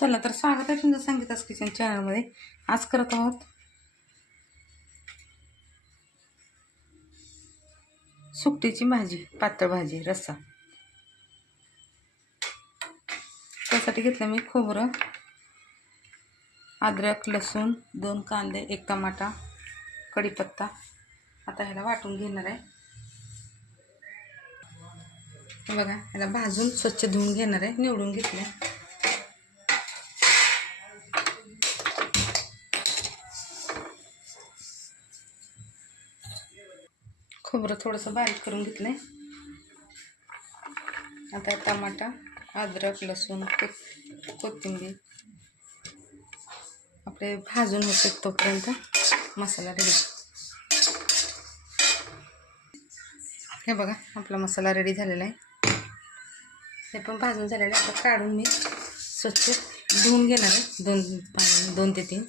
चला तर स्वागत आहे तुमचं संगीतास किचन चॅनलमध्ये आज करत आहोत सुकटीची भाजी पातळ भाजी रस्सा. त्यासाठी घेतलं मी खोबरं अद्रक लसूण दोन कांदे एक टमाटा कढीपत्ता. आता ह्याला वाटून घेणार आहे. बघा ह्याला भाजून स्वच्छ धुवून घेणार आहे निवडून घेतलं खोबरं थोडंसं बारीक करून घेतलं आहे आता टमाटा अद्रक लसूण को कोथिंबीर. आपले भाजून होते तोपर्यंत मसाला रेडी हे बघा आपला मसाला रेडी झालेला आहे. हे पण भाजून झालेलं आहे. आता काढून मी स्वच्छ धुवून घेणार आहे. दोन पाणी दोन ते तीन.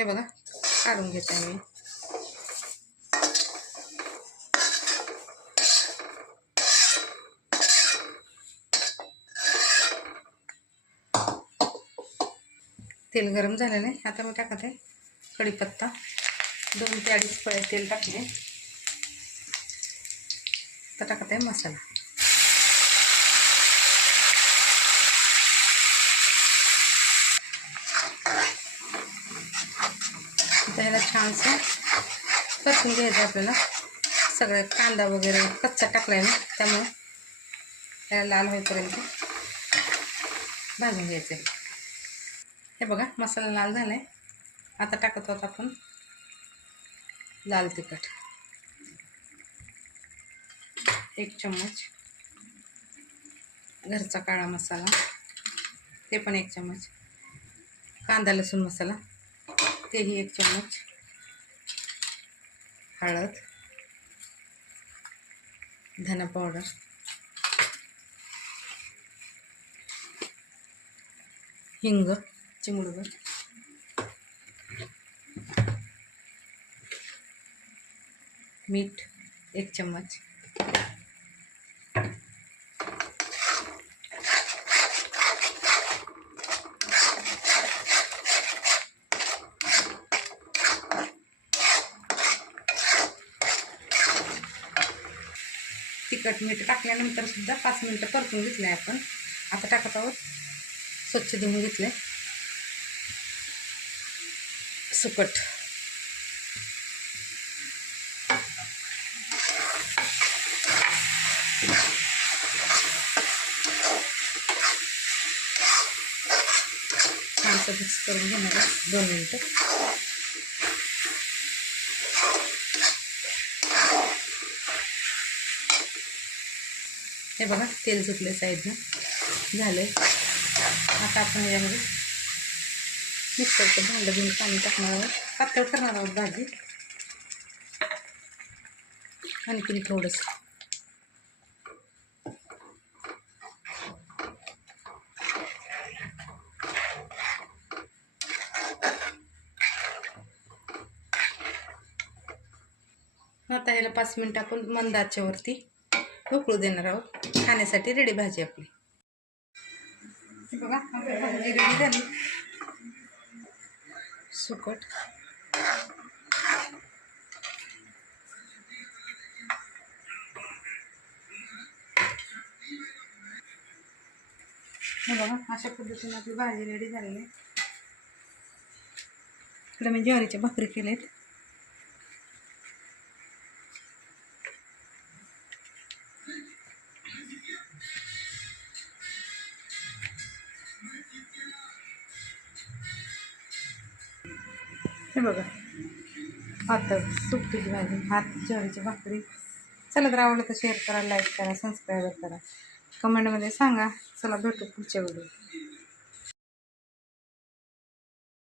हे बघा काढून घेत आहे मी. तेल गरम झालेलं आहे. आता मी टाकत आहे कढीपत्ता. दोन ते अडीच पळे तेल टाकले आता टाकत आहे मसाला. आता ह्याला छानसं परतून घ्यायचं आपल्याला. सगळं कांदा वगैरे कच्चा टाकला आहे ना त्यामुळे त्याला लाल होईपर्यंत भाजून घ्यायचं आहे हे बघा मसाला लाल झाला आहे आता टाकत आहोत आपण लाल तिखट. एक चम्मच घरचा काळा मसाला ते पण एक चम्मच. कांदा लसूण मसाला. तेही एक चम्मच. हळद. धना पावडर हिंग चिमुडभर. मीठ एक चम्मच. तिखट मीठ टाकल्यानंतर सुद्धा पाच मिनटं परतून घेतलं आहे आपण. आता टाकत आहोत. स्वच्छ धुवून घेतले सुकट. छानसं मिक्स करून घेणार दोन मिनटं. हे बघा तेल सुटले साईडनं. झालं आता आपण यामध्ये मिक्सरचं भांडं घेऊन पाणी टाकणार आहोत. पातळ करणार आहोत भाजी. आणखीन थोडंसं. आता याला पाच मिनटं आपण मंद आचेवरती उकळू देणार आहोत. खाण्यासाठी रेडी भाजी आपली. बघा भाजी रेडी झाली. सुकट. बघा अशा पद्धतीने आपली भाजी रेडी झालेली आहे. इकडे मी ज्वारीच्या भाकरी केलेत हे बघा. पातळ सुकटीची भाजी भात ज्वारीची भाकरी. चला तर आवडलं तर शेअर करा लाईक करा सबस्क्राईब करा. कमेंटमध्ये सांगा. चला भेटू पुढच्या व्हिडिओ